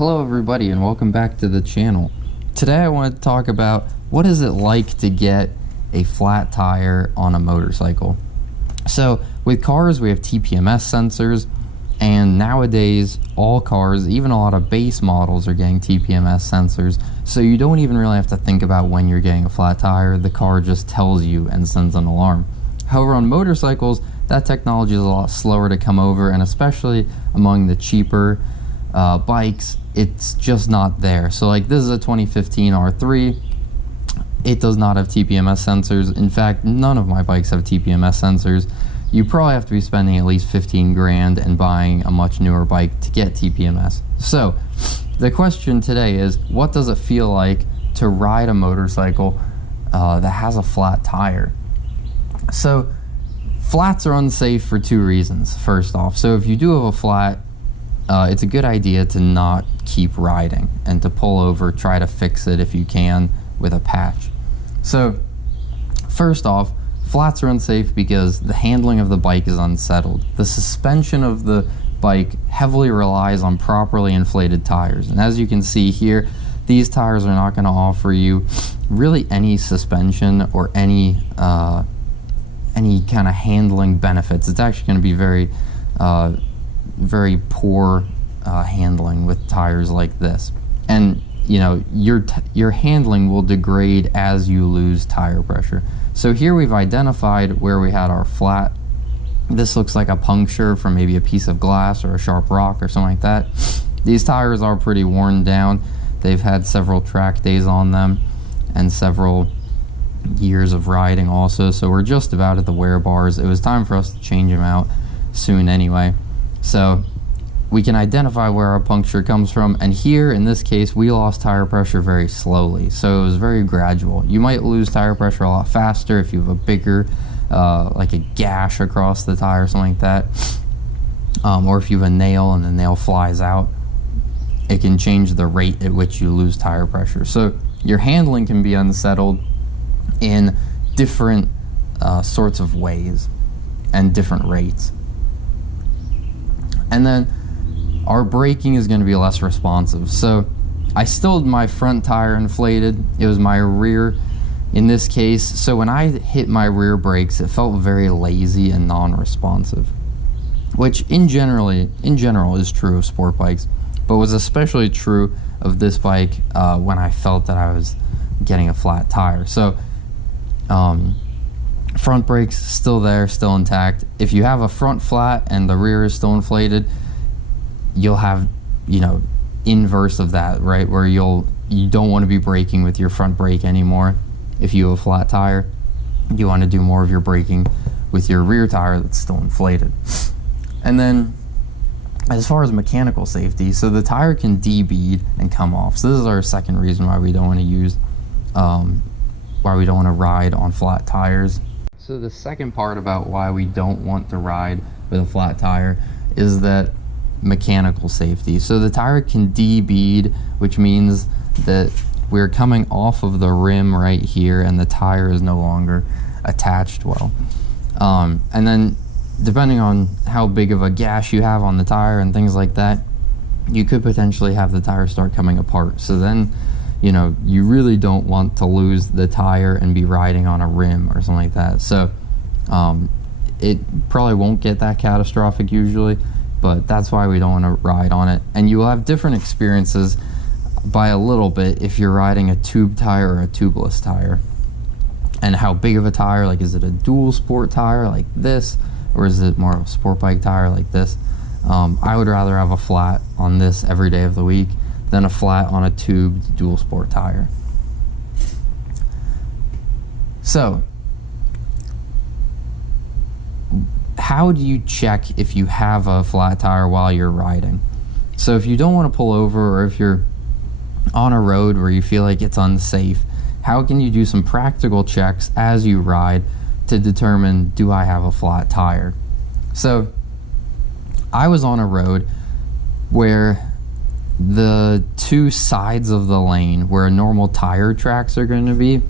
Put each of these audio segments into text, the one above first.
Hello everybody and welcome back to the channel. Today I want to talk about what is it like to get a flat tire on a motorcycle. So with cars we have TPMS sensors, and nowadays all cars, even a lot of base models, are getting TPMS sensors, so you don't even really have to think about when you're getting a flat tire. The car just tells you and sends an alarm. However, on motorcycles that technology is a lot slower to come over, and especially among the cheaper bikes, it's just not there. So like this is a 2015 R3. It does not have TPMS sensors. In fact, none of my bikes have TPMS sensors. You probably have to be spending at least 15 grand and buying a much newer bike to get TPMS. So the question today is, what does it feel like to ride a motorcycle that has a flat tire? So flats are unsafe for two reasons. First off, so if you do have a flat, it's a good idea to not keep riding and to pull over, try to fix it if you can with a patch. So first off, flats are unsafe because the handling of the bike is unsettled. The suspension of the bike heavily relies on properly inflated tires, and as you can see here, these tires are not going to offer you really any suspension or any kind of handling benefits. It's actually going to be very poor handling with tires like this, and you know your handling will degrade as you lose tire pressure. So here we've identified where we had our flat. This looks like a puncture from maybe a piece of glass or a sharp rock or something like that. These tires are pretty worn down. They've had several track days on them and several years of riding also, so we're just about at the wear bars. It was time for us to change them out soon anyway. So we can identify where our puncture comes from, and here in this case we lost tire pressure very slowly, so it was very gradual. You might lose tire pressure a lot faster if you have a bigger like a gash across the tire or something like that, or if you have a nail and the nail flies out, it can change the rate at which you lose tire pressure. So your handling can be unsettled in different sorts of ways and different rates. And then our braking is going to be less responsive. So I still had my front tire inflated. It was my rear in this case. So when I hit my rear brakes, it felt very lazy and non-responsive, which in general is true of sport bikes, but was especially true of this bike when I felt that I was getting a flat tire. So front brakes still there, still intact. If you have a front flat and the rear is still inflated, you'll have, inverse of that, right? Where you don't want to be braking with your front brake anymore. If you have a flat tire, you want to do more of your braking with your rear tire that's still inflated. And then as far as mechanical safety, so the tire can de-bead and come off. So this is our second reason why we don't want to use why we don't want to ride on flat tires. So the second part about why we don't want to ride with a flat tire is that mechanical safety. So the tire can de-bead, which means that we're coming off of the rim right here and the tire is no longer attached well. And then depending on how big of a gash you have on the tire and things like that, you could potentially have the tire start coming apart. So then you really don't want to lose the tire and be riding on a rim or something like that. So it probably won't get that catastrophic usually, but that's why we don't want to ride on it. And you will have different experiences by a little bit if you're riding a tube tire or a tubeless tire. And how big of a tire, like is it a dual sport tire like this, or is it more of a sport bike tire like this? I would rather have a flat on this every day of the week than a flat on a tubed dual sport tire. So how do you check if you have a flat tire while you're riding? So if you don't want to pull over, or if you're on a road where you feel like it's unsafe, how can you do some practical checks as you ride to determine, do I have a flat tire? So I was on a road where the two sides of the lane where normal tire tracks are going to be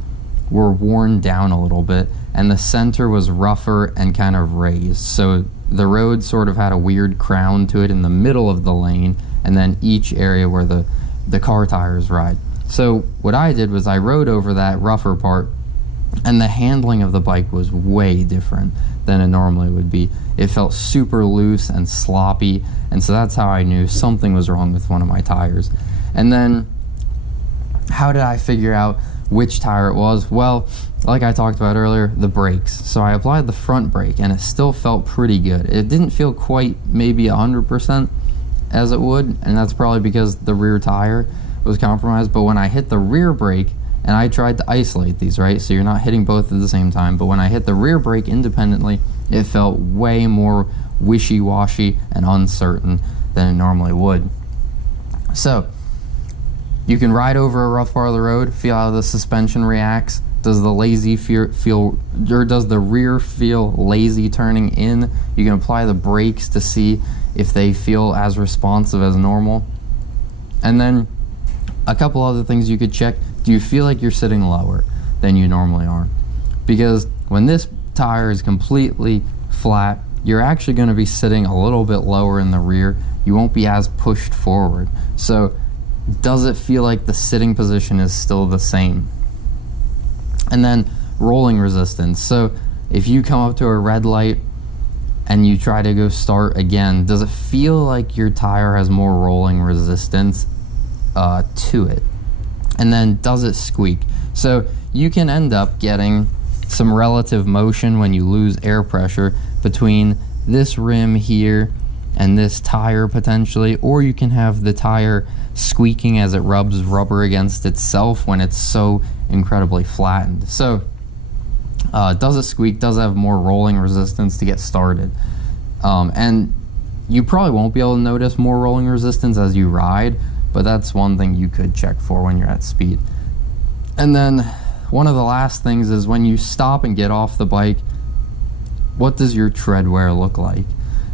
were worn down a little bit, and the center was rougher and kind of raised. So the road sort of had a weird crown to it in the middle of the lane, and then each area where the car tires ride. So what I did was I rode over that rougher part, and the handling of the bike was way different than it normally would be. It felt super loose and sloppy, and so that's how I knew something was wrong with one of my tires. And then how did I figure out which tire it was? Well, like I talked about earlier, the brakes. So I applied the front brake, and it still felt pretty good. It didn't feel quite maybe 100% as it would, and that's probably because the rear tire was compromised. But when I hit the rear brake, and I tried to isolate these, right? So you're not hitting both at the same time, but when I hit the rear brake independently, it felt way more wishy-washy and uncertain than it normally would. So you can ride over a rough part of the road, feel how the suspension reacts. Does the does the rear feel lazy turning in? You can apply the brakes to see if they feel as responsive as normal. And then a couple other things you could check. Do you feel like you're sitting lower than you normally are? Because when this tire is completely flat, you're actually going to be sitting a little bit lower in the rear. You won't be as pushed forward. So does it feel like the sitting position is still the same? And then rolling resistance. So if you come up to a red light and you try to go start again, does it feel like your tire has more rolling resistance to it? And then does it squeak? So you can end up getting some relative motion when you lose air pressure between this rim here and this tire potentially, or you can have the tire squeaking as it rubs rubber against itself when it's so incredibly flattened. So does it squeak? Does it have more rolling resistance to get started? And you probably won't be able to notice more rolling resistance as you ride, but that's one thing you could check for when you're at speed. And then one of the last things is when you stop and get off the bike, what does your tread wear look like?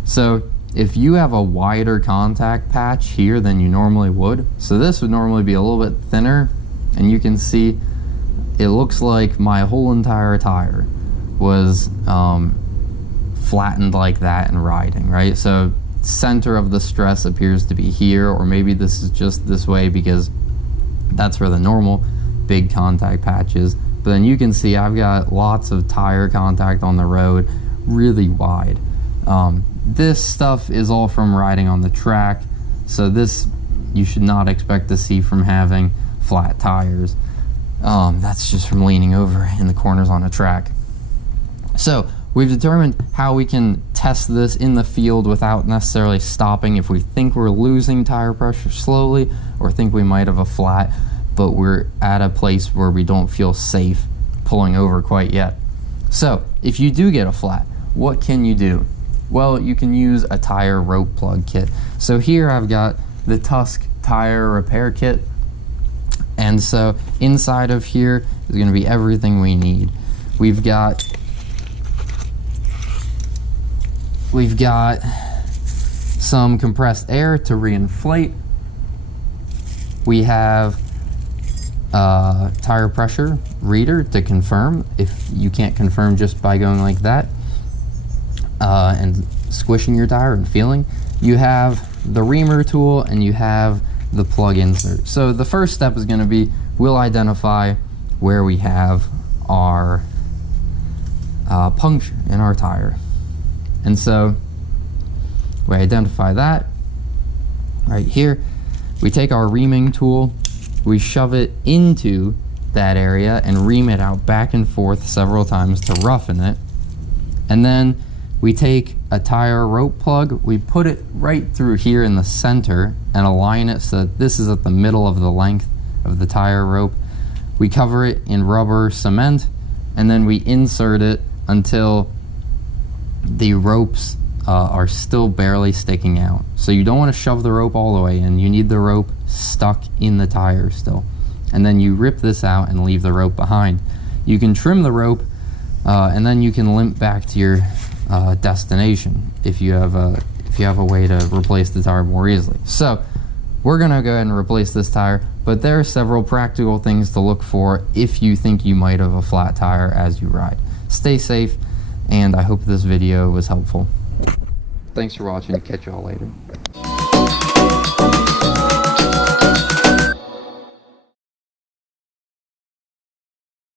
So if you have a wider contact patch here than you normally would, so this would normally be a little bit thinner, and you can see it looks like my whole entire tire was flattened like that and riding, right? So center of the stress appears to be here, or maybe this is just this way because that's where the normal big contact patch is. But then you can see I've got lots of tire contact on the road, really wide. This stuff is all from riding on the track, so this you should not expect to see from having flat tires. That's just from leaning over in the corners on a track. So we've determined how we can test this in the field without necessarily stopping if we think we're losing tire pressure slowly or think we might have a flat, but we're at a place where we don't feel safe pulling over quite yet. So if you do get a flat, what can you do? Well, you can use a tire rope plug kit. So here I've got the Tusk tire repair kit, and so inside of here is going to be everything we need. We've got some compressed air to reinflate. We have a tire pressure reader to confirm if you can't confirm just by going like that and squishing your tire and feeling. You have the reamer tool and you have the plug insert. So the first step is going to be we'll identify where we have our puncture in our tire. And so we identify that right here. We take our reaming tool, we shove it into that area and ream it out back and forth several times to roughen it. And then we take a tire rope plug, we put it right through here in the center and align it so that this is at the middle of the length of the tire rope. We cover it in rubber cement, and then we insert it until the ropes are still barely sticking out. So you don't want to shove the rope all the way in. You need the rope stuck in the tire still. And then you rip this out and leave the rope behind. You can trim the rope and then you can limp back to your destination if you have a way to replace the tire more easily. So we're gonna go ahead and replace this tire, but there are several practical things to look for if you think you might have a flat tire as you ride. Stay safe, and I hope this video was helpful. Thanks for watching. Catch y'all later.